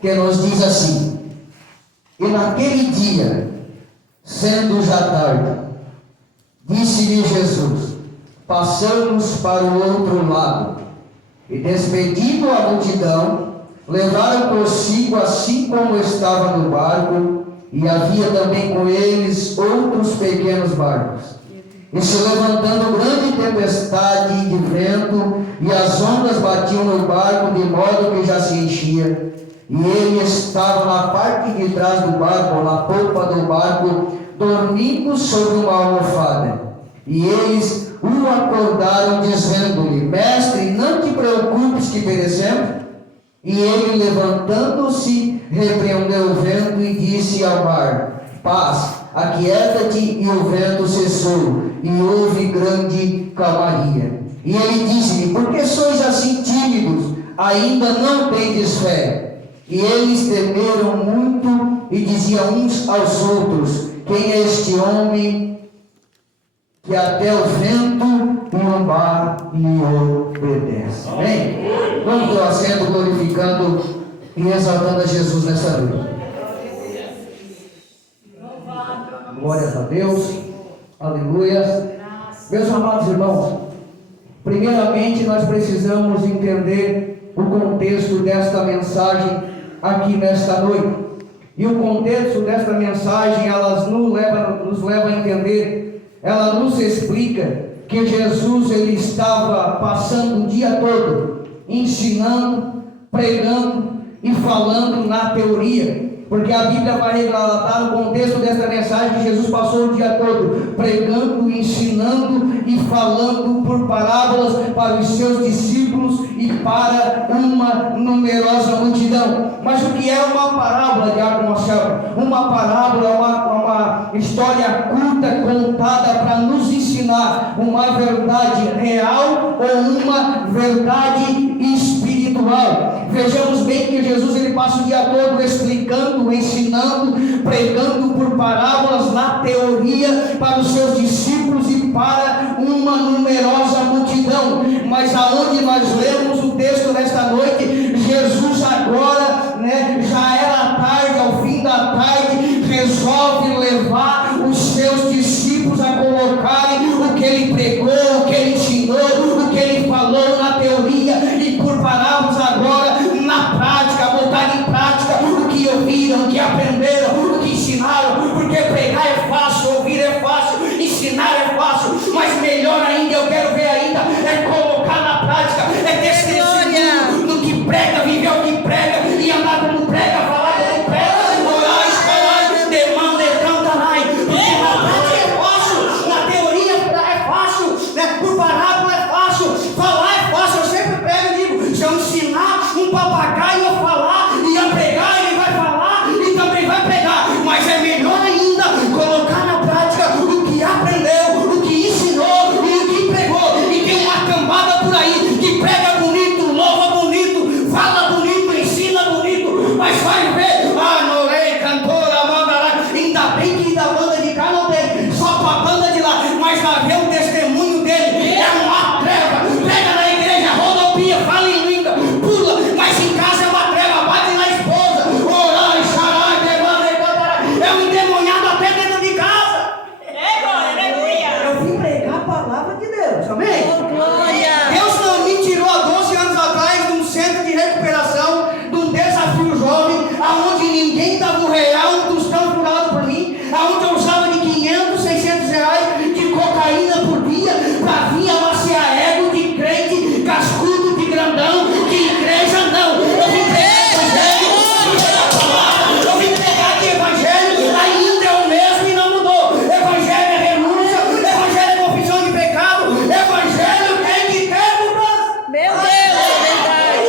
que nos diz assim: e naquele dia, sendo já tarde, disse-lhe Jesus: passamos para o outro lado. E despedindo a multidão, levaram consigo assim como estava no barco, e havia também com eles outros pequenos barcos. E se levantando grande tempestade de vento, e as ondas batiam no barco de modo que já se enchia, e ele estava na parte de trás do barco, na polpa do barco, dormindo sobre uma almofada. E eles o acordaram, dizendo-lhe: mestre, não te preocupes que perecemos. E ele, levantando-se, repreendeu o vento e disse ao mar: paz, aquieta-te. E o vento cessou, e houve grande calmaria. E ele disse-lhe: por que sois assim tímidos? Ainda não tendes fé? E eles temeram muito e diziam uns aos outros: quem é este homem que até o vento e o mar lhe obedecem? Amém? Vamos ter o assento glorificando e exaltando a Jesus nessa noite. Glórias a Deus. Aleluia. Meus amados irmãos, primeiramente nós precisamos entender o contexto desta mensagem aqui nesta noite. E o contexto desta mensagem, ela nos leva a entender, ela nos explica que Jesus ele estava passando o dia todo ensinando, pregando e falando na teoria. Porque a Bíblia vai relatar no contexto desta mensagem que Jesus passou o dia todo pregando, ensinando e falando por parábolas para os seus discípulos e para uma numerosa multidão. Mas o que é uma parábola, Diácono Marcelo? Uma parábola é uma história curta contada para nos ensinar uma verdade real ou uma verdade espiritual. Vejamos bem que Jesus ele passa o dia todo explicando, ensinando, pregando por parábolas na teoria para os seus discípulos e para uma numerosa multidão. Mas aonde nós lemos o texto nesta noite, Jesus agora, já era tarde, ao fim da tarde, resolve levar os seus discípulos a colocarem o que ele pregou, o que ele ensinou, o que ele falou na teoria e por parábolas agora na prática, botar em prática o que ouviram, o que aprenderam, o que ensinaram. Porque pregar é fácil, ouvir é fácil, ensinar é fácil, mas melhor ainda, eu quero ver ainda, é colocar na prática, é testemunho no que prega, viver o que prega e andar como prega, falar como prega, orar, escalar, demanda e cantar. Porque na prática é fácil, na teoria é fácil, por parábola é fácil, falar é fácil. Eu sempre prego e digo: se eu ensinar um papagaio a falar e a pregar, ele vai falar e também vai pregar. Mas é melhor ainda colocar na prática o que aprendeu, o que ensinou e o que pregou. E tem uma cambada por aí que prega bonito, louva bonito, fala bonito, ensina bonito, mas vai ver, não é cantora, mandará. Ainda bem que da banda de cá não tem, só para a banda de lá, mas vai ver o testemunho dele, é uma treva. Prega na igreja, rodopia, fala em língua, pula, mas em casa é uma treva, bate na esposa, orar, chorar, demanda e cantará. É um endemoniado até dentro de casa. Eu vim pregar a palavra de Deus, amém? Deus não me tirou há 12 anos atrás de um centro de recuperação, de um desafio jovem, aonde ninguém estava real, um tostão furado por mim, aonde eu usava de 500, 600 reais de cocaína por dia para vir amaciar ego de crente, cascudo, de grandão, de igreja. Não, eu vim pregar evangelho, eu vim pregar de evangelho, ainda é o mesmo e não mudou. Evangelho é renúncia, evangelho é confissão de pecado, evangelho tem que ter mudança. Meu Deus, é verdade.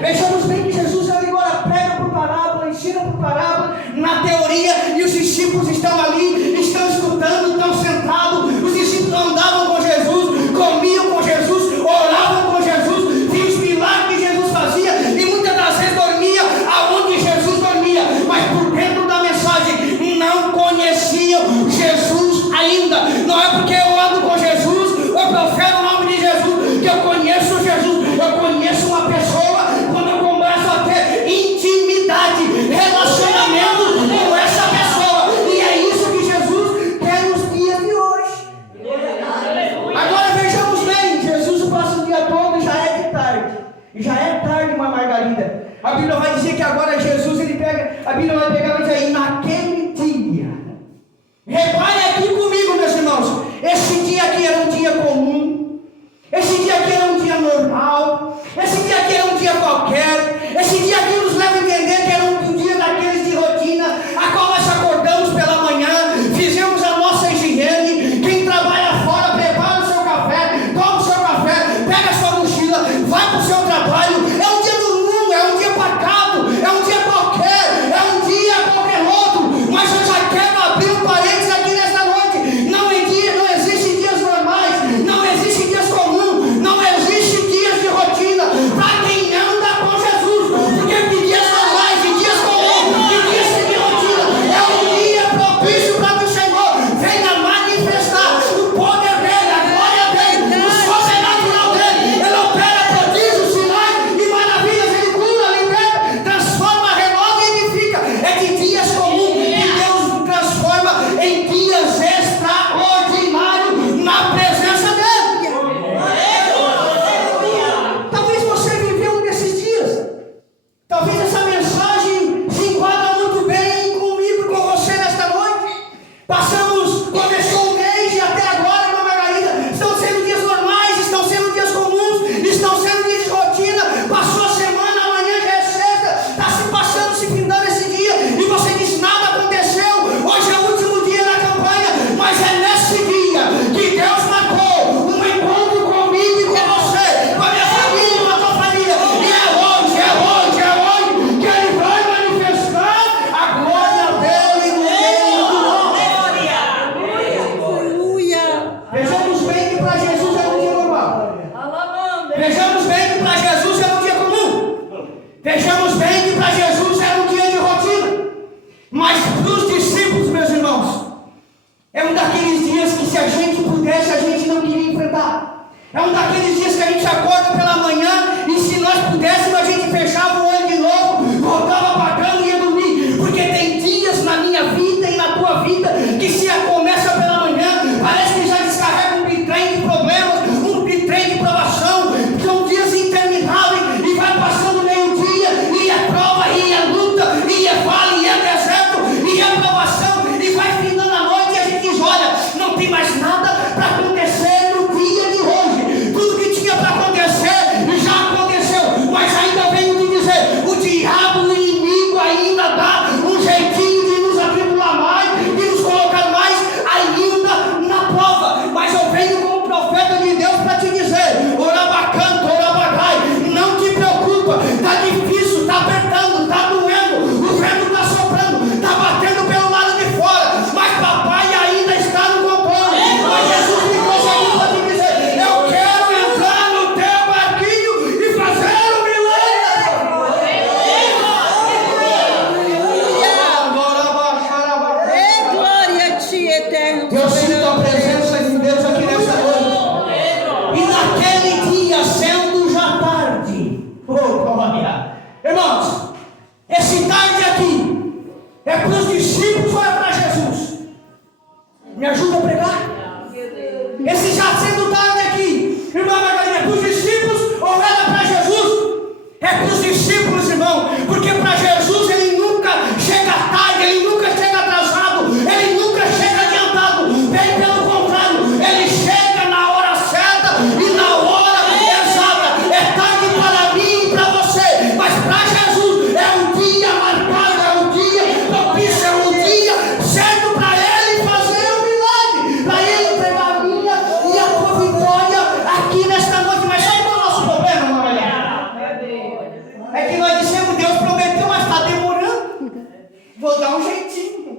Vejamos bem que Jesus agora prega por parábola, ensina por parábola, na teoria, e os discípulos estão ali, estão escutando, estão sentados. Os discípulos andavam com Jesus, comiam com Jesus, oravam com Jesus, viam os milagres que Jesus fazia, e muitas das vezes dormia aonde Jesus dormia, mas por dentro da mensagem não conheciam Jesus ainda. Não é porque eu ando com Jesus, eu profero o nome de Jesus, que eu conheço Jesus. Eu conheço uma pessoa quando eu é tarde, uma margarida. A Bíblia vai dizer que agora Jesus, a Bíblia vai pegar e vai dizer aí, naquele dia. Repare aqui comigo, meus irmãos, esse dia aqui era um dia comum, esse dia aqui era um dia normal, esse dia aqui era um dia qualquer, esse dia aqui nos leva a entender que era um dia daqueles de rotina, a qual nós acordamos pela manhã, fizemos a nossa higiene, quem trabalha fora, prepara o seu café, toma o seu café, pega a sua mochila, vai para o seu trabalho, é um dia comum, é um dia pacato, é um dia qualquer, é um dia qualquer outro, mas eu já quero abrir um parênteses aqui nesta noite, não existe dias normais, não existe dias comuns, não existe dias de rotina, para quem anda com Jesus, porque que dias normais, de dias comuns, de dias de rotina, é um dia propício para que o Senhor venha manifestar o poder dele, a glória dele, o sobrenatural dele. Ele opera prodígios, sinais e maravilhas, ele cura, liberta, transforma, renova e edifica. É de dias comuns que Deus nos transforma em dias extraordinários na presença dele. Talvez você viveu um desses dias. Talvez essa mensagem se enquadra muito bem comigo e com você nesta noite. Começou o mês e até agora, irmã Margarida, estão sendo dias normais, estão sendo dias comuns, estão sendo dias de rotina. Passou a semana, amanhã já é sexta, está se passando, se findando esse dia, e você diz: nada aconteceu, hoje é o último dia da campanha, mas é nesse dia que Deus marcou um encontro comigo e com você, com a minha família, com a tua família, e é hoje que Ele vai manifestar a glória dele no meio do nosso. Vejamos bem que para Jesus é um dia normal. Vejamos bem que para Jesus é um dia comum. Vejamos bem que para Jesus é um dia de rotina. Mas para os discípulos, meus irmãos, é um daqueles dias que, se a gente pudesse, a gente não queria enfrentar. É um daqueles dias que a gente acorda pela manhã e, se nós pudéssemos, a gente fechava o olho de novo, voltava para a cama e ia dormir. Porque tem dias na minha vida e na tua vida que, se começa pela manhã, parece que já descarrega um bitrem de problemas, um bitrem de provação. São dias intermináveis e vai passando meio-dia e é prova, e é luta, e é vale, e é deserto, e é provação, e vai findando a noite e a gente diz: olha, não tem mais nada para acontecer no dia de hoje. Tudo que tinha para acontecer já aconteceu, mas ainda venho te dizer: o diabo, o inimigo, ainda dá um jeitinho de nos atribular mais, de nos colocar mais ainda na prova. Mas eu venho como profeta de Deus para te dizer: orabacanto, orabagai, não te preocupa, está difícil, está apertando, está doendo, o vento está soprando, está batendo pelo lado de fora, mas papai ainda está no controle. Mas Jesus me trouxe aqui para te dizer: eu quero entrar no teu barquinho e fazer o milagre. Glória a ti, eterno. Eu sinto a presença de Deus aqui nessa noite. E naquele dia, sendo já tarde, glória. Irmãos, esse tarde aqui é para os discípulos ou é para Jesus? Me ajuda a pregar? Esse já sendo tarde aqui, irmã Margarida, é para os discípulos ou era para Jesus? É para os discípulos, irmão, porque para Jesus ele nunca chega tarde, ele nunca chega atrasado, ele nunca chega adiantado. Bem pelo contrário, ele chega na hora certa e na hora exata. É tarde para mim e para você, mas para Jesus é um dia marcado, é um dia propício, é um dia certo para ele fazer o milagre, para ele entregar a minha e a tua vitória aqui nesta noite. Mas sabe qual é o nosso problema, irmã Maria? É que nós dissemos: Deus prometeu, mas está demorando. Vou dar um jeitinho.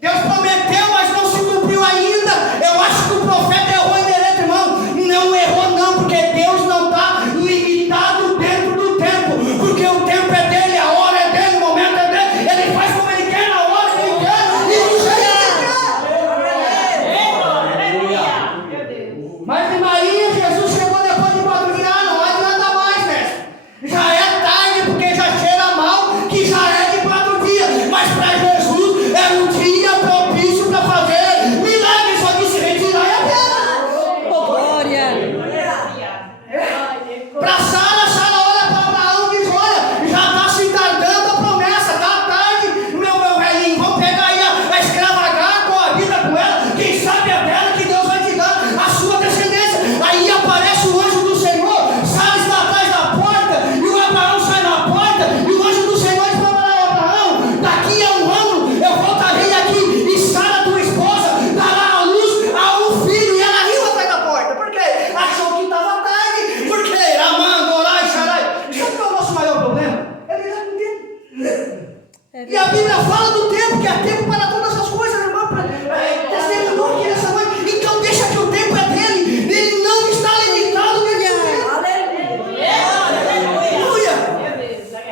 Deus prometeu, mas não se cumpriu ainda. Eu acho que o profeta errou em direito, irmão. Não errou não, porque Deus não está limitado dentro do tempo. Porque o tempo é dele, a hora é dele, o momento é dele. Ele faz como ele quer, na hora que ele quer e do jeito que ele quer. Mas em Maria, Jesus chegou depois de madrugada. Não adianta mais, mestre. Já é tarde, porque já cheira mal, que já é de 4 dias. Mas para Jesus E a Bíblia fala do tempo, que há tempo para todas as coisas, irmão. Testemunhou aqui nessa noite. Então deixa que o tempo é dele. Ele não está limitado nesse tempo. Aleluia.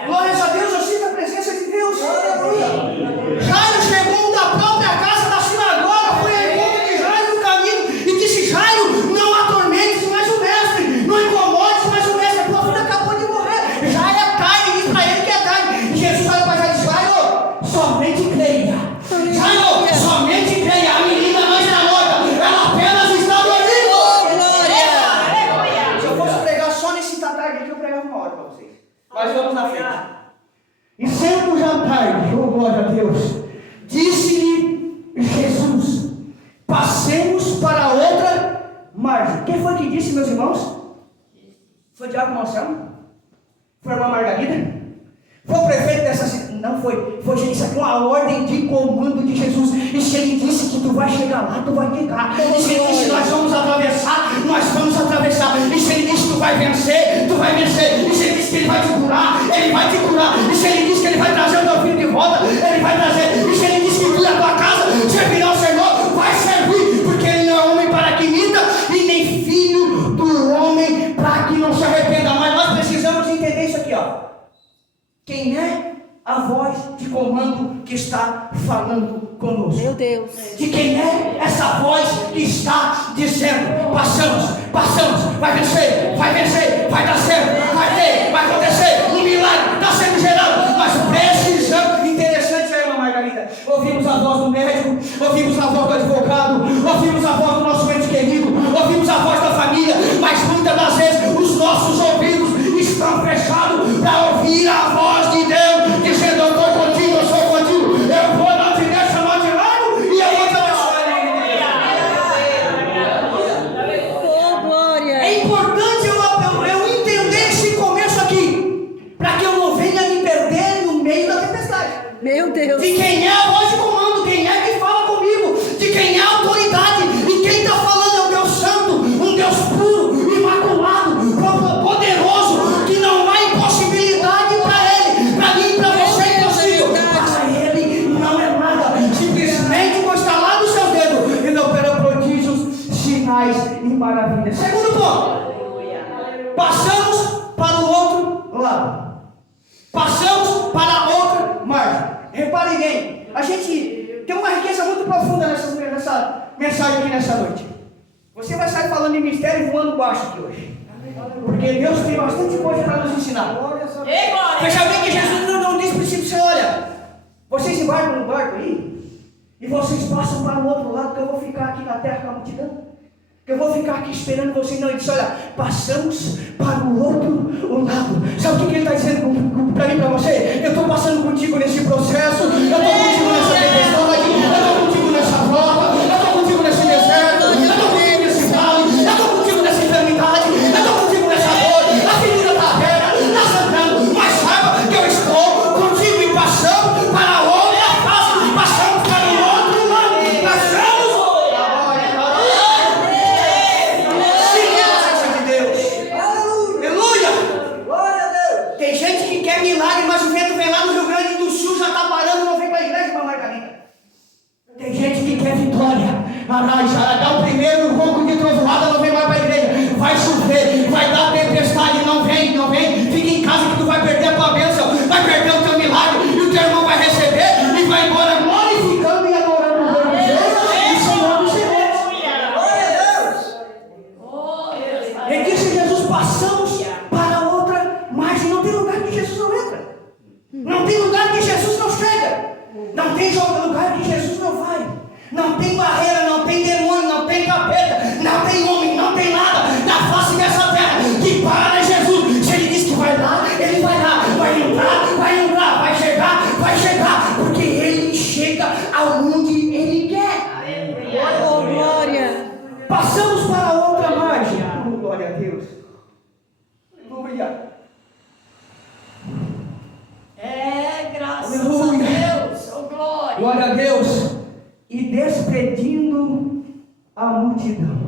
Glórias a Deus, eu sinto a presença de Deus. Jairo chegou da própria casa da sinagoga, foi ao encontro de Jairo no caminho e disse: Jairo, não atormentes mais o mestre, não incomodes mais o mestre, a tua filha acabou de morrer. Já é carne, diz para ele que é carne. E Jesus olha para Jairo e diz: Jairo, somente creia. Jairo, somente creia. A menina não está morta, ela apenas está dormindo. Se eu fosse pregar só nesse tarde aqui, eu pregava uma hora para vocês. Mas vamos na frente. E sendo já tarde, oh glória a Deus, disse-lhe Jesus: passemos para outra margem. Quem foi que disse, meus irmãos? Foi Diácono Marcelo? Foi a irmã Margarida? Foi o prefeito dessa cidade? Não foi. Foi isso aqui, uma ordem de comando de Jesus. E se ele disse que tu vai chegar lá, tu vai chegar. E se ele disse que nós vamos atravessar, nós vamos atravessar. E se ele disse que tu vai vencer, tu vai vencer. E se ele disse que ele vai te curar, ele vai te curar. E se ele disse que ele vai trazer o teu filho de volta, ele vai trazer. E se ele disse que tu e a tua casa servirão ao Senhor, vai servir. Porque ele não é homem para que minta, e nem filho do homem para que não se arrependa. Mas nós precisamos entender isso aqui, ó. Quem é a voz de comando que está falando conosco? Meu Deus. De quem é essa voz que está dizendo: passamos, vai vencer, vai dar certo, vai ter, vai acontecer, um milagre está sendo gerado. Nós precisamos. Interessante, irmã Margarida. Ouvimos a voz do médico, ouvimos a voz do advogado, ouvimos a voz do nosso ente querido, ouvimos a voz da família, mas muitas das vezes os nossos ouvidos estão fechados para ouvir a voz de Deus dizendo: eu estou contigo, eu sou contigo, eu vou, não te deixo, não te largo, e eu vou te abençoar. Oh, glória. É importante eu entender esse começo aqui, para que eu não venha me perder no meio da tempestade. Meu Deus. De quem é a voz de comando, quem é que fala comigo, de quem é a autoridade, e quem está falando é um Deus santo, um Deus puro, imaculado, poderoso, que não há impossibilidade para ele, para mim, para você é impossível. Para ele não é nada, simplesmente por estar lá nos seus dedos, ele opera prodígios, sinais e maravilhas. Segundo ponto, passamos para o outro lado, passamos para a outra margem. Repare bem, a gente tem uma riqueza muito profunda nessa mensagem aqui nessa noite. Você vai sair falando em mistério e voando baixo aqui hoje, porque Deus tem bastante coisa para nos ensinar. Veja bem que Jesus não disse para você: olha, vocês embarcam no barco aí e vocês passam para o outro lado, que eu vou ficar aqui na terra com a multidão, que eu vou ficar aqui esperando vocês. Não, ele disse: olha, passamos para o outro lado. Sabe o que ele está dizendo para mim e para você? Eu estou passando contigo nesse processo, eu estou contigo nessa tempestade, eu estou contigo nessa prova, eu estou contigo nesse deserto, eu estou contigo nesse vale, eu estou contigo nessa enfermidade, eu estou contigo nessa dor, a ferida está aberta, está sangrando, mas saiba que eu estou contigo. E passamos para a outra face, passamos para o outro lado, passamos. Tem gente que quer milagre, mas o vento vem lá no Rio Grande do Sul, já está parando, não vem para a igreja, irmã Margarida. Tem gente que quer vitória, já dá o primeiro ronco de trovoada, não vem mais para a igreja. Vai chover, vai dar tempestade, não vem, fica em casa que tu vai perder a tua bênção, vai perder o teu milagre, e o teu irmão vai receber, e vai embora glorificando e adorando o nome de Deus, e Senhor dos Senhores. Ele disse: Jesus, passamos para outra margem. Não tem lugar que Jesus não entra, não tem lugar que Jesus não chega, não tem lugar que Jesus não vai, não tem barreira, não tem demônio, não tem capeta, não tem homem, não tem nada na face dessa terra que para Jesus. Se ele diz que vai lá, ele vai lá, vai entrar, vai chegar, porque ele chega aonde ele quer. Oh, glória. Passamos para outra margem. Oh, glória a Deus. Aleluia. Graças Aleluia. a Deus, oh glória. Glória a Deus. E despedindo a multidão.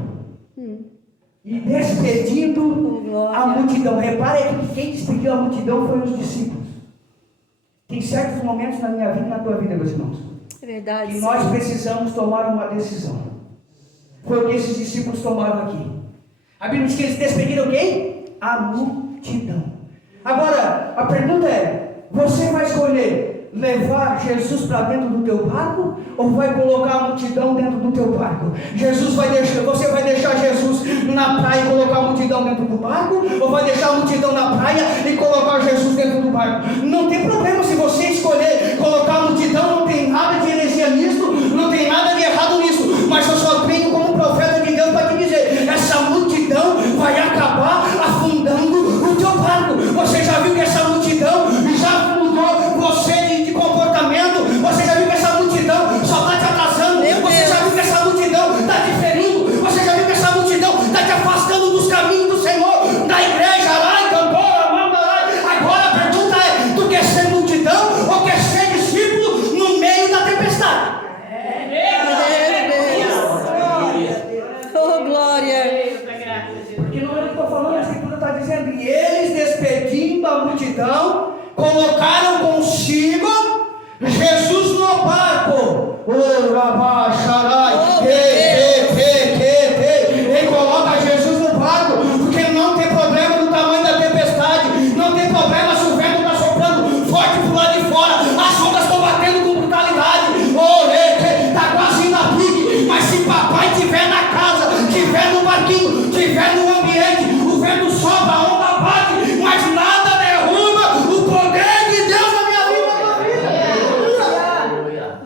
Repare que quem despediu a multidão foi os discípulos. Tem certos momentos na minha vida e na tua vida, meus irmãos, É verdade. que nós precisamos tomar uma decisão. Foi o que esses discípulos tomaram aqui. A Bíblia diz que eles despediram quem? A multidão. Agora, a pergunta é: você vai escolher levar Jesus para dentro do teu barco ou vai colocar a multidão dentro do teu barco? Você vai deixar Jesus na praia e colocar a multidão dentro do barco, ou vai deixar a multidão na praia e colocar Jesus dentro do barco? Não tem problema se você escolher colocar a multidão, não tem nada de heresia nisso, não tem nada de errado nisso, mas eu só venho como profeta de Deus para te dizer: essa multidão vai acabar afundando o teu barco. Você já viu que essa multidão já mudou você de comportamento? Você já viu que essa multidão só está te atrasando? Você já viu que essa multidão está te ferindo? Você já viu que essa multidão está te afastando dos caminhos do Senhor, da igreja lá em Cantora, Mandará? Agora a pergunta é: tu quer ser multidão ou quer ser discípulo no meio da tempestade? Oh, glória. Porque não é o que eu estou falando, a Escritura está dizendo: e eles, despedindo a multidão, colocaram consigo Jesus no barco. Oh, Rabá, Xarai, Ele coloca Jesus no barco, porque não tem problema do tamanho da tempestade, não tem problema se o vento está soprando forte para o lado de fora, as ondas estão batendo com brutalidade, está quase indo a pique, mas se papai estiver na casa, estiver no barquinho, estiver no ambiente, o vento sopra, a onda bate, mas nada derruba o poder de Deus na minha vida,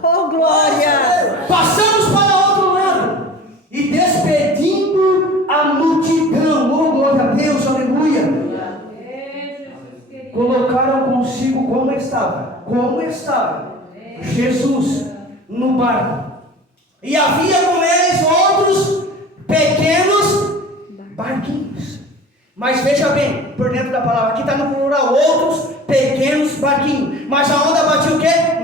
Oh, glória. Passamos para outro lado e despedindo a multidão, oh glória a Deus, aleluia, colocaram consigo como estava Jesus no barco, e havia com eles outros pequenos barquinhos. Mas veja bem, por dentro da palavra, aqui está no plural, outros pequenos barquinhos, mas a onda batia o quê?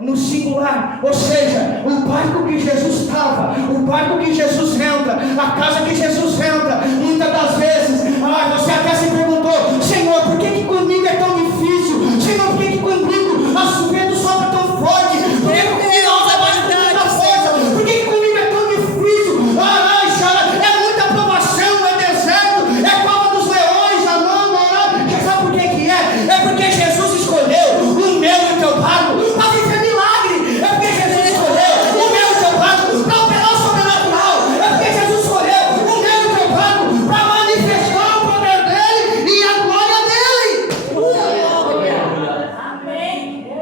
No singular, ou seja, o barco que Jesus estava, o barco que Jesus entra, a casa que Jesus entra, muitas das vezes, você até se perguntou: Senhor, por que comigo é tão difícil? Senhor, por que comigo o vento sopra tão forte? Por que comigo a onda bate com tanta força? Por que comigo é tão difícil? É muita provação, é deserto, é cova dos leões, sabe por que é? É porque Jesus escolheu o meu e o teu barco para viver milagre. É porque Jesus escolheu o meu e o teu barco para operar o sobrenatural. É porque Jesus escolheu o meu e o teu barco para manifestar o poder dele e a glória dele. Amém.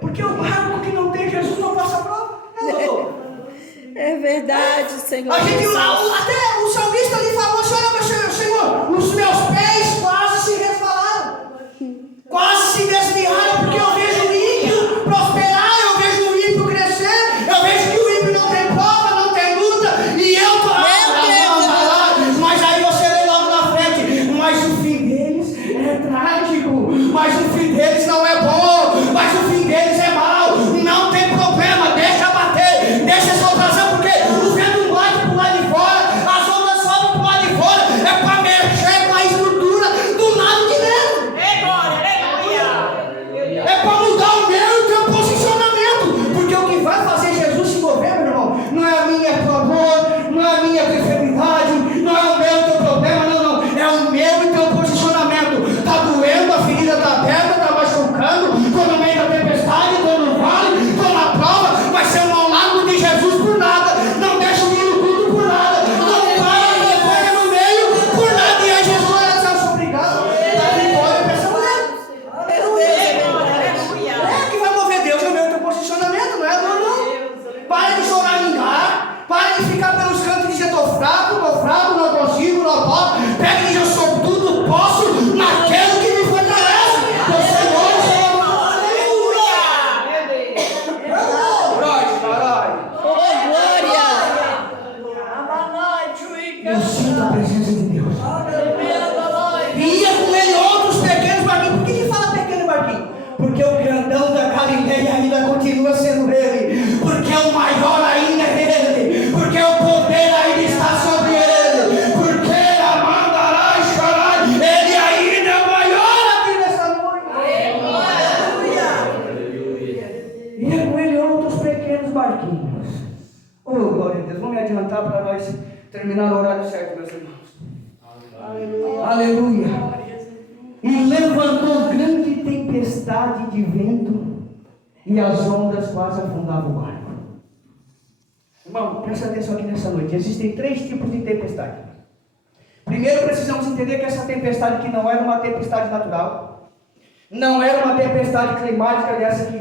Porque o barco que não tem Jesus não passa prova. É verdade, Senhor. A gente, até o salmista ali falou: Senhor, os meus pés quase se resvalaram, quase se desviaram, porque eu vejo o ímpio prosperar, eu vejo o ímpio crescer, eu vejo que o ímpio não tem prova, não tem luta, e eu estou mas aí você lê logo na frente: mas o fim deles é trágico, mas o fim deles não é bom, mas o fim deles é mau. Não tem problema, deixa bater, deixa essa atração, porque o vento bate para o lado de fora, as ondas sobem para o lado de fora, é para mexer com a estrutura do lado de dentro, é para mudar o meu e o teu posicionamento, porque o que vai fazer Jesus se mover, meu irmão, não é a minha favor, não é a minha enfermidade, não é o meu e o teu problema, não, é o meu e o teu posicionamento. Está doendo, a ferida está aberta, está machucando, os barquinhos. Oh, glória a Deus. Vamos me adiantar para nós terminar no horário certo, meus irmãos. Aleluia. Aleluia. E levantou grande tempestade de vento, e as ondas quase afundavam o barco. Irmão, presta atenção aqui nessa noite. Existem 3 tipos de tempestade. Primeiro, precisamos entender que essa tempestade aqui não era uma tempestade natural. Não era uma tempestade climática dessa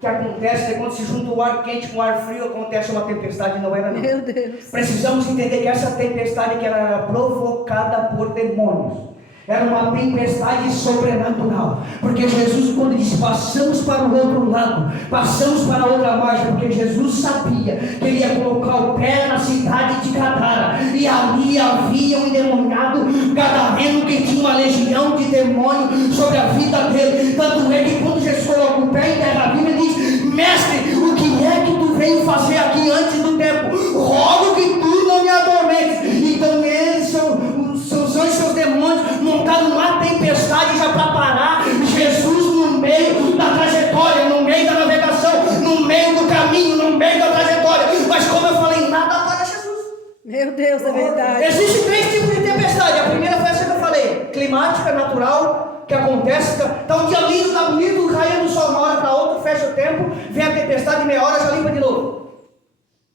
que acontece, né? Quando se junta o ar quente com o ar frio, acontece uma tempestade. Não era, não. Meu Deus. Precisamos entender que essa tempestade que era provocada por demônios. Era uma tempestade sobrenatural. Porque Jesus, quando disse passamos para o outro lado, passamos para a outra margem, porque Jesus sabia que ele ia colocar o pé na cidade de Gadara, e ali havia um endemoniado gadareno que tinha uma legião de demônio sobre a vida dele. Tanto é que quando Jesus coloca o pé em terra, a Bíblia diz: mestre, o que é que tu veio fazer aqui antes do tempo? Rogo que tu não me adormentes. Então eles são seus anjos, seus demônios, montaram uma tempestade já para parar Jesus no meio da trajetória, no meio da navegação, no meio do caminho, no meio da trajetória. Mas como eu falei, nada para Jesus. Meu Deus, é verdade. Existem 3 tipos de tempestade. A primeira foi essa que eu falei, climática, natural, que acontece. Está um dia lindo, está bonito, caindo o sol uma hora para outra, fecha o tempo, vem a tempestade, meia hora, já limpa de novo.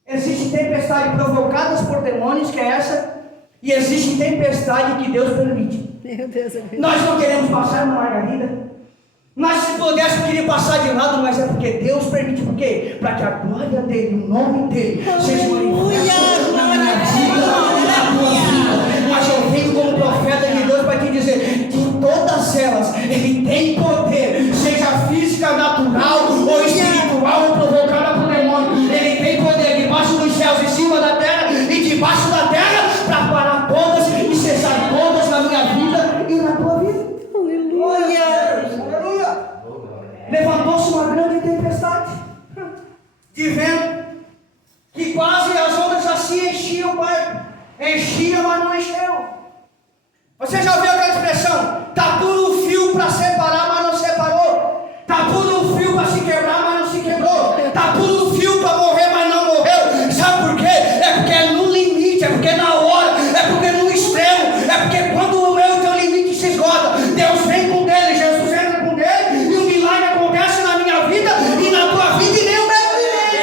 Existe tempestade provocadas por demônios, que é essa. E existe tempestade que Deus permite. Meu Deus, é verdade. Nós não queremos passar uma margarida. Nós, se pudéssemos, queríamos passar de lado, mas é porque Deus permite. Por quê? Para que a glória dele, o nome dele, seja manifesto na minha vida, na tua vida. Mas eu venho como profeta de Deus para te dizer que em todas elas ele tem poder, seja física, natural ou espiritual ou provocada por demônio. Ele tem poder debaixo dos céus, em cima da terra e debaixo da terra, para parar todas e cessar todas na minha vida e na tua vida. Aleluia. Levantou-se uma grande tempestade de vento, que quase as ondas assim enchiam o barco. Enchiam, mas não encheu. Você já ouviu aquela expressão? Está tudo um fio para separar, mas não separou. Está tudo um fio para se quebrar, mas não se quebrou. Está tudo um fio para morrer, mas não morreu. Sabe por quê? É porque é no limite, é porque é na hora, é porque é no extremo, é porque quando o meu teu limite se esgota, Deus vem com dele, Jesus entra com dele, e o milagre acontece na minha vida e na tua vida, e nem o médico entende.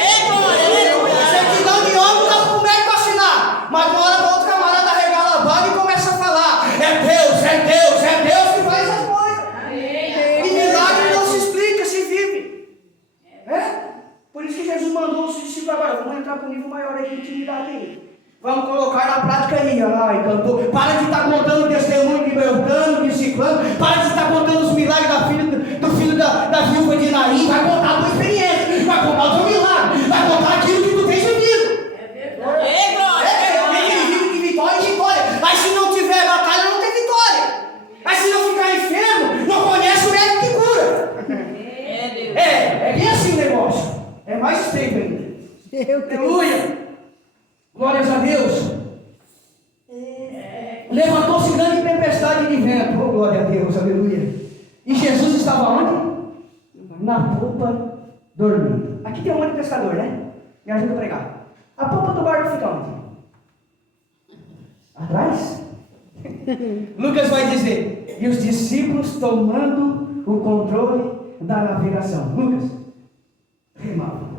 Certidão de óbito dá para o médico assinar, mas uma hora para outra camarada regala a barba e começa a falar: é Deus, é Deus, é Deus que faz as coisas. E milagre não se explica, se vive. Por isso que Jesus mandou os discípulos agora: vamos entrar para um nível maior aí de intimidade aí. Vamos colocar na prática aí. Ai, cantor. Para de estar contando o testemunho de Beltrano, de Ciclano. Para de estar contando os milagres do filho da viúva de Naim. Vai contar a tua experiência. Vai contar o teu milagre. Vai contar aquilo que tu tens vivido. Tem de vitória em vitória. Mas se não tiver batalha, não tem vitória. Mas se não ficar enfermo, não conhece o médico que cura. É bem assim o negócio. É mais estreito ainda. Meu Deus. Aleluia. Glórias a Deus. Levantou-se grande tempestade de vento. Oh, glória a Deus, aleluia. E Jesus estava onde? Na popa, dormindo. Aqui tem um monte de pescador, né? Me ajuda a pregar. A popa do barco fica onde? Atrás? Lucas vai dizer: e os discípulos tomando o controle da navegação. Lucas, remavam.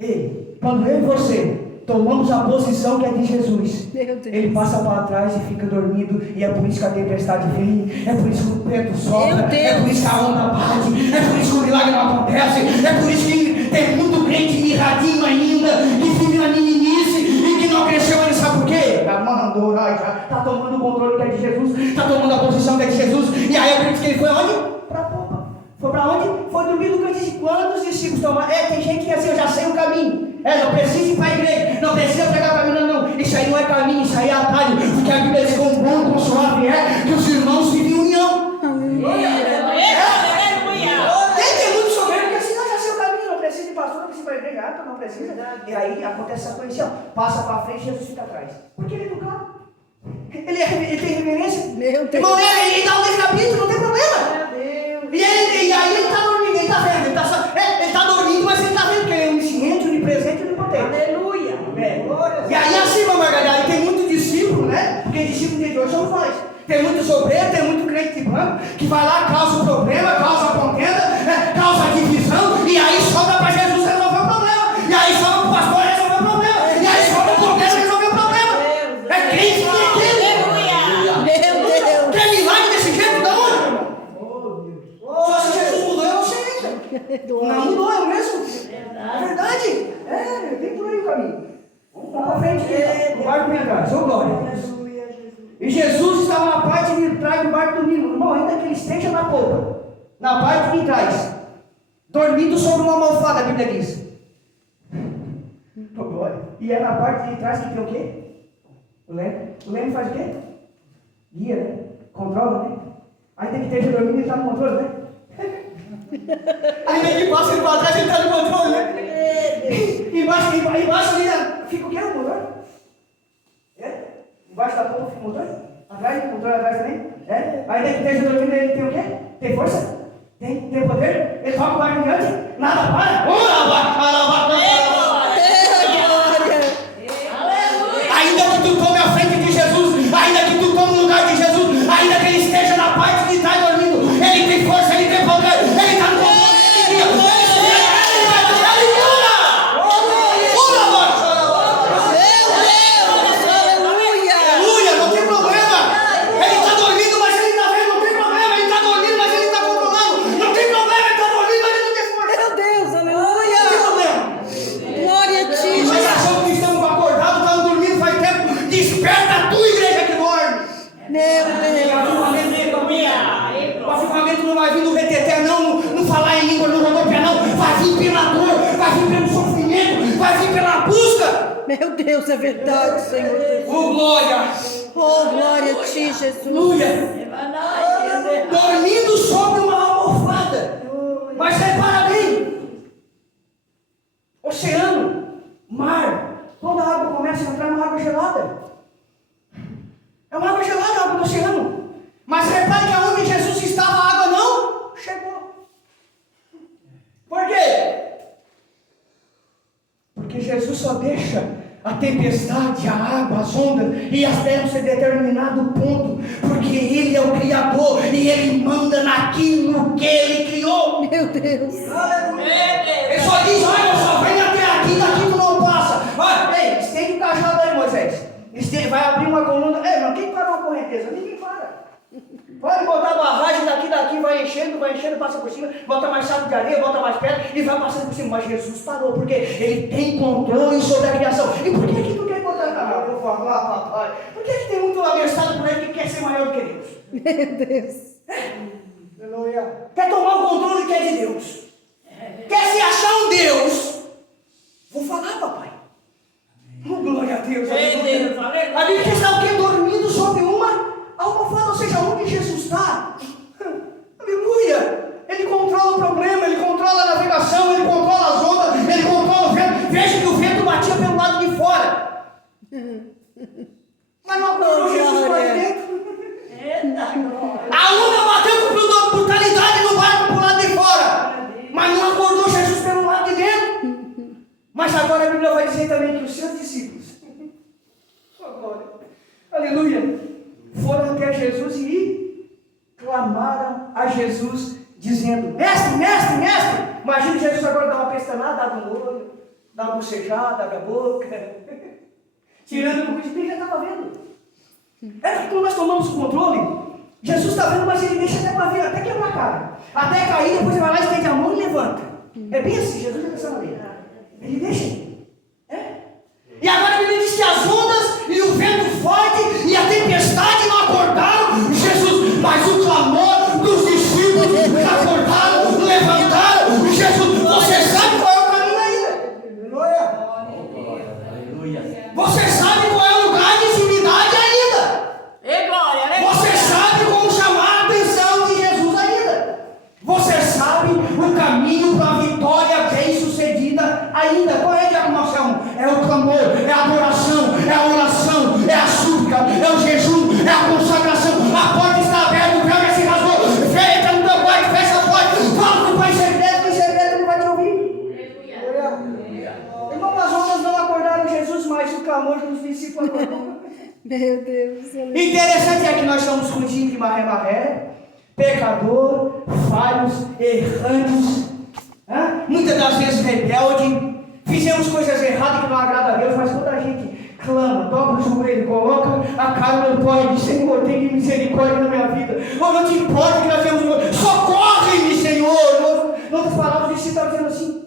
Ei, quando eu e você tomamos a posição que é de Jesus, ele passa para trás e fica dormindo, e é por isso que a tempestade vem, é por isso que o vento sopra, é por isso que a onda bate, é por isso que o milagre não acontece, é por isso que tem muito crente mirradinho ainda, que vive na meninice e que não cresceu ainda. Sabe por quê? Está tomando o controle que é de Jesus, está tomando a posição que é de Jesus. E aí eu acredito que ele foi onde? Para a popa. Foi para onde? Foi dormir. Lucas disse: quando os discípulos tomaram? Tem gente que assim: eu já sei o caminho. Não precisa ir para a igreja, não precisa pregar para mim, não. Isso aí não é caminho, isso aí é atalho. Porque a Bíblia diz: quão bom, quão suave é que os irmãos vivem em união. Tem muito soberbo que assim: eu já sei o caminho, não precisa de pastor, não precisa ir para a igreja, não precisa. E aí acontece essa coisa assim: passa para frente e Jesus fica atrás. Porque ele é educado. Ele tem reverência. Meu Deus. Irmão, ele dá um decapito, não tem problema. E aí ele está dormindo, ele está vendo, ele está dormindo, mas ele está vendo que ele é onisciente, hoje somos nós. Tem muitos obreiros, tem muito crente de banco, que vai lá, causa o problema, causa a contenda, causa a divisão, e aí sobra para Jesus resolver o problema. E aí sobra para o pastor resolver o problema. E aí sobra para o obreiro resolver o problema. É crente que é crente. Meu Deus. Quer milagre desse jeito? Da onde, irmão? Só se Jesus mudou, eu não sei ainda. Não mudou, é o mesmo. É verdade. Tem por aí o caminho. Vamos lá para frente. O barco vem atrás. Ô glória. E Jesus estava na parte de trás do barco dormindo. Irmão, ainda que ele esteja na polpa, na parte de trás, dormindo sobre uma almofada, a Bíblia diz. Oh, glória. E é na parte de trás que tem o quê? O leme. O leme faz o quê? Guia, né? Controla, né? Aí tem que esteja dormindo e ele está no controle, né? Aí ele passa ele para trás e ele está no controle, né? Embaixo ali fica o quê? O motor? Embaixo da ponta fica o motor? Atrás, o motor atrás também? Aí tem que esteja dormindo ele tem o quê? Tem força? Tem poder? Ele toca o barco adiante? Nada para? Ainda que tu tome a frente de Jesus, ainda que tu tome o lugar de Jesus, ainda que ele esteja na parte de trás dormindo, ele tem força, ele tem poder, ele está no controle. Aleluia, não tem problema. Ele está dormindo, mas ele está vendo, não tem problema. Ele está dormindo, mas ele está controlando. Não tem problema, ele está dormindo, mas ele não tem força. Meu Deus, Não tem aleluia. problema. Glória a ti, Nós Jesus. achamos que estamos acordados, estamos dormindo faz tempo. Desperta a tua igreja que dorme. Meu Deus. O afirmamento não vai vir no reteté, não falar em língua, no rodopé, não. Vai vir pela dor, vai vir pelo sofrimento, vai vir pela busca. Meu Deus, é verdade, Senhor Jesus. Oh, glória! Oh, glória a ti, Jesus. Aleluia! Dormindo sobre uma almofada. Mas repara bem: oceano, mar, toda a água começa a entrar numa água gelada. É uma água gelada a água do oceano. Mas repare que aonde Jesus estava, a água não chegou. Por quê? Porque Jesus só deixa a tempestade, a água, as ondas e as terras ser determinado ponto. Porque Ele é o Criador e Ele manda naquilo que Ele criou. Meu Deus. Ele só diz: olha, só vem até aqui, daqui tu não passa. Olha, ei, estende o cajado aí, Moisés. Vai abrir uma coluna. Ei, mas quem para uma correnteza? Ninguém para. Pode botar barragem daqui, vai enchendo, passa por cima, bota mais saco de areia, bota mais pedra e vai passando por cima. Mas Jesus parou, porque Ele tem controle sobre a criação. E por que tu quer botar? Ah, vou falar, papai. Por que tem muito aversado por aí que quer ser maior do que Deus? Meu Deus. Aleluia. Quer tomar o controle que é de Deus? Quer se achar um Deus? Vou falar, papai. Oh, glória a Deus. A Bíblia está o quê? Dormindo sobre uma almofada, ou seja, onde Jesus está. Aleluia. Ele controla o problema, Ele controla a navegação, Ele controla as ondas, Ele controla o vento. Veja que o vento batia pelo lado de fora. Mas não acordou Jesus por aí dentro. A onda bateu com brutalidade no barco pelo lado de fora. Mas não acordou Jesus pelo lado de dentro. Mas agora a Bíblia vai dizer também que os seus discípulos, aleluia, foram até Jesus e clamaram a Jesus, dizendo: mestre, mestre, mestre. Imagina Jesus agora dar uma pestanada, abre um olho, dá uma bocejada, abre a boca, tirando o que já estava vendo. É porque quando nós tomamos o controle, Jesus está vendo, mas Ele deixa até para ver, até quebrar a cara, até cair, depois Ele vai lá, estende a mão e levanta. É bem assim, Jesus é dessa maneira. Ele deixa. E agora a Bíblia diz que as ondas e o vento forte e a tempestade não acordaram Jesus, mas o clamor dos discípulos acordaram, levantaram. Jesus, você sabe qual é o caminho ainda? Aleluia. Você sabe qual é o lugar de intimidade ainda? Você sabe como chamar a atenção de Jesus ainda? Você sabe o caminho para a vitória bem-sucedida ainda? Qual é a diagnosticação? É o clamor, é a adoração, é a oração, é a súplica, é o jejum, é a consagração. A porta está aberta, o véu já se rasgou. Entra no teu quarto, fecha a porta, fala com o Pai secreto, ele vai te ouvir. Irmão, as ondas não acordaram Jesus, mas o clamor dos discípulos acordou. Meu Deus. Aleluia. Interessante é que nós somos conhecidos de maré, pecador, falhos, errantes, muitas das vezes rebelde, fizemos coisas erradas que não agradam a Deus, mas quando a gente clama, dobra o joelho, coloca a cara no pó e diz: Senhor, tem misericórdia na minha vida. Ou não te importa que nós temos, socorre-me, Senhor. Outras palavras, ele está dizendo assim.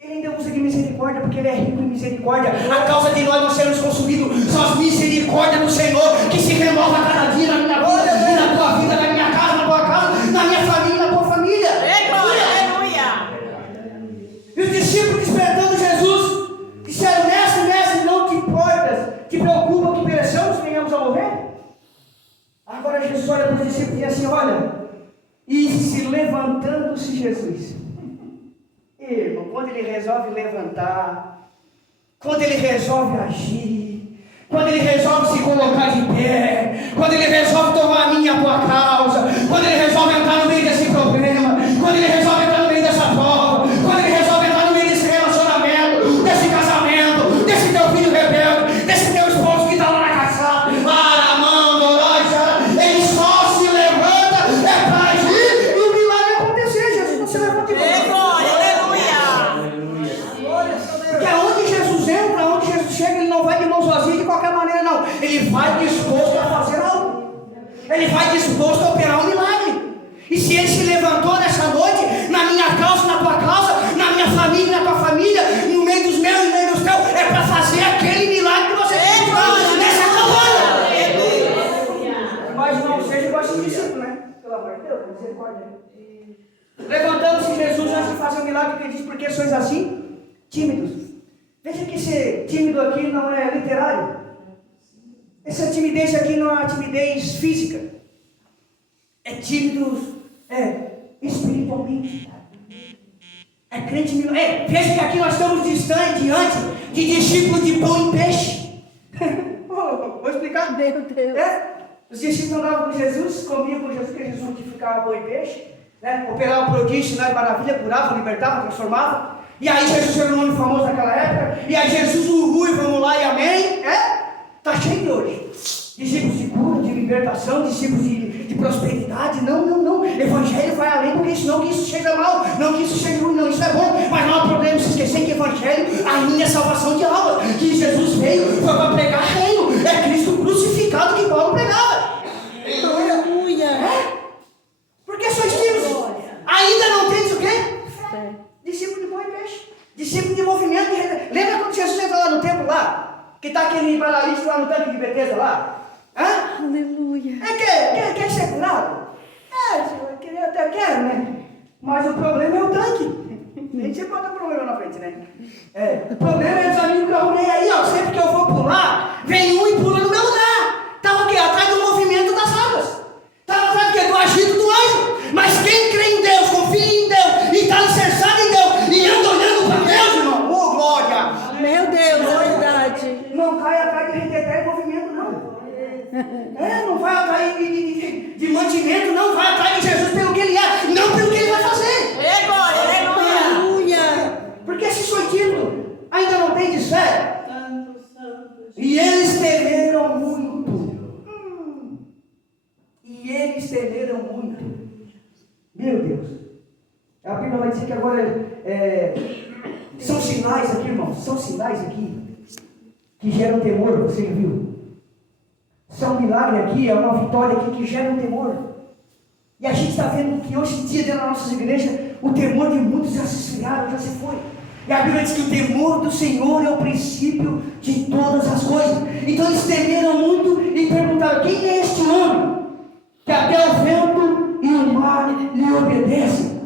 Ele ainda usa de misericórdia, porque Ele é rico em misericórdia. A causa de nós não sermos consumidos são as misericórdias do Senhor, que se renova a cada dia na minha vida, e na tua vida, na minha casa, na tua casa, na minha família, na tua família. E os discípulos despertando Jesus disseram: Mestre, não te importas, te preocupa que pereçamos, venhamos a morrer? Agora Jesus olha para os discípulos e diz assim: olha, e se levantando-se Jesus. Irmão, quando Ele resolve levantar, quando Ele resolve agir, quando Ele resolve se colocar de pé, quando Ele resolve tomar a minha e a tua causa, quando Ele resolve entrar no meio desse problema, quando Ele resolve entrar no meio dessa prova, quando Ele resolve entrar no meio desse relacionamento, desse casamento, desse teu filho rebelde, desse teu esposo que está lá na caçada, Ele só se levanta, é para agir e o milagre acontecer. Jesus não se levanta e porque aonde Jesus entra, aonde Jesus chega, Ele não vai de mãos vazias de qualquer maneira, não. Ele vai disposto a fazer algo. Ele vai disposto a operar um milagre. E se Ele se levantou nessa noite, na minha causa, na tua causa, na minha família, na tua família, no meio dos meus, no meio dos teus, é para fazer aquele milagre que você precisa nessa campanha. Mas não seja igual esse discípulo, né? Pelo amor de Deus, misericórdia. Levantando-se Jesus antes de fazer o milagre, Ele diz: por que sois assim? Tímidos. Veja que ser tímido aqui não é literário. Essa timidez aqui não é uma timidez física. É tímido espiritualmente. É crente. Veja que aqui nós estamos diante de discípulos de pão e peixe. Vou explicar? Meu Deus. Os discípulos andavam com Jesus, comiam com Jesus, porque Jesus multiplicava pão e peixe, operava prodígio, maravilha, curava, libertava, transformava. E aí Jesus era um nome famoso naquela época. E aí Jesus, vamos lá e amém. Está cheio de hoje. Discípulos de cura, de libertação, discípulos de prosperidade. Não. Evangelho vai além, porque senão que isso seja mal, não que isso seja ruim, não, isso é bom. Mas não há problema se esquecer que Evangelho ainda é salvação de almas. Que Jesus veio foi para pregar reino. É Cristo crucificado que Paulo pregava. Aleluia. Por que sois tímidos? Ainda não tendes o quê? Discípulo de pão e peixe. Discípulo de movimento. Lembra quando Jesus entra lá no templo lá? Que está aquele paralítico lá no tanque de Betesda lá? Aleluia. Quer ser curado? Senhor, até quero, né? Mas o problema é o tanque. A gente sempre bota problema na frente, né? O problema é os amigos que eu arrumei aí, ó. Sempre que eu vou pular, vem um e pula no meu lugar. Tá o quê? Atrás do movimento das águas. Tá atrás do quê? Do agito do anjo. Mas quem crê em Deus, confia em Deus e está alicerçado em Deus e anda olhando para Deus, irmão. Glória! Meu Deus, verdade. Não cai atrás de requeter em movimento, não. Não vai atrás de mantimento, não vai atrás de Jesus pelo que Ele é, não pelo que Ele vai fazer. Aleluia. Porque se sou tímido, ainda não tem de fé. E eles temeram muito. Meu Deus. A Bíblia vai dizer que agora são sinais aqui, irmãos. São sinais aqui que geram temor, você viu? São milagre aqui, é uma vitória aqui que gera um temor. E a gente está vendo que hoje em dia, dentro das nossas igrejas, o temor de muitos já se esfriaram, já se foi. E a Bíblia diz que o temor do Senhor é o princípio de todas as coisas. Então eles temeram muito e perguntaram: quem é este homem que até o vento e o mar lhe obedecem?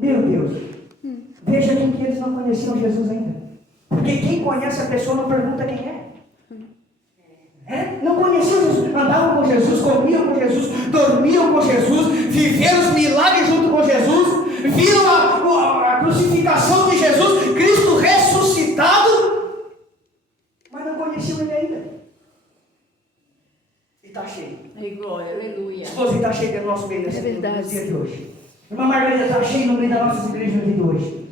Meu Deus. Veja aqui que eles não conheciam Jesus ainda. Porque quem conhece a pessoa não pergunta quem é. Não conheciam Jesus, andavam com Jesus, comiam com Jesus, dormiam com Jesus, viveram os milagres junto com Jesus, viram a crucificação de Jesus, Cristo ressuscitado, mas não conheciam Ele ainda. E está cheio. Glória, aleluia. Esposa, está cheio do nosso meio É verdade. no dia de hoje. Irmã Margarida, está cheio no meio das nossas igrejas no dia de hoje.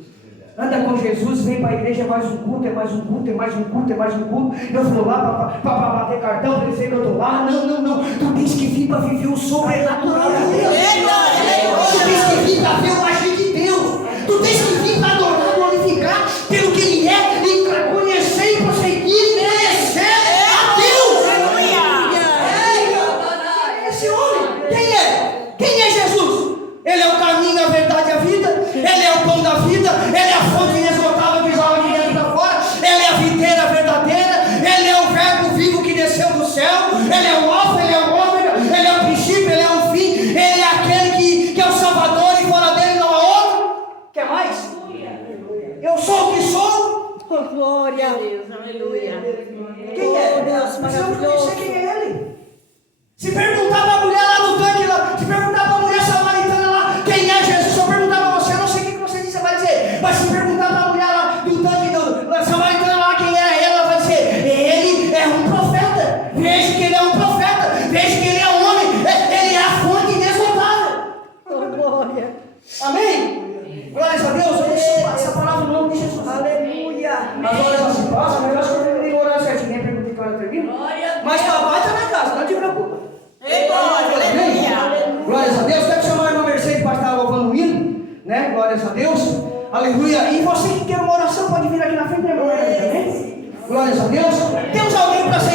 anda com Jesus, vem para a igreja, é mais um culto, é mais um culto, é mais um culto, é mais um culto. Eu vou lá para bater cartão, para dizer que eu estou lá. Não. Tu tens que vir para viver o sobrenatural de Deus. Tu tens que vir para ver o agir de Deus. Tu tens que vir para adorar, glorificar pelo que Ele é e para conhecer e prosseguir e conhecer a Deus. Esse homem, quem é? Quem é Jesus? Ele é o caminho, a verdade e a vida. Ele é o pão da vida. Ele é a fonte inesgotável que joga de dentro para fora. Ele é a videira verdadeira. Ele é o verbo vivo que desceu do céu. Ele é o alfa, ele é o ômega. Ele é o princípio, ele é o fim. Ele é aquele que é o salvador e fora dele não há outro. Quer mais? Eu sou o que sou. Oh, glória. Aleluia. Quem é? Deus, Precisamos conhecer maravilhoso. quem é Ele. Se perguntar para a mulher lá no tanque, se perguntar para a mulher samaritana lá, quem é Jesus? Se eu perguntar para você, eu não sei o que você disse, você vai dizer. Mas se perguntar para a mulher lá do tanque, da samaritana lá, quem era ela, vai dizer, ele é um profeta. Veja que ele é um profeta. Veja que ele é um homem. Ele é a fonte inesgotável. Oh, glória. Amém? Glórias a Deus. Essa palavra no nome de Jesus. Aleluia. As horas já se passam, mas eu acho que eu terminei de orar certinho. Nem perguntei que hora termina. Mas papai está na casa, não te preocupa. Aleluia. Glórias a Deus. Quero chamar a irmã Mercedes para estar louvando o hino, né? Glórias a Deus. Aleluia. E você que quer uma oração, pode vir aqui na frente, né, irmã Mercedes? Glórias a Deus. Temos alguém para ser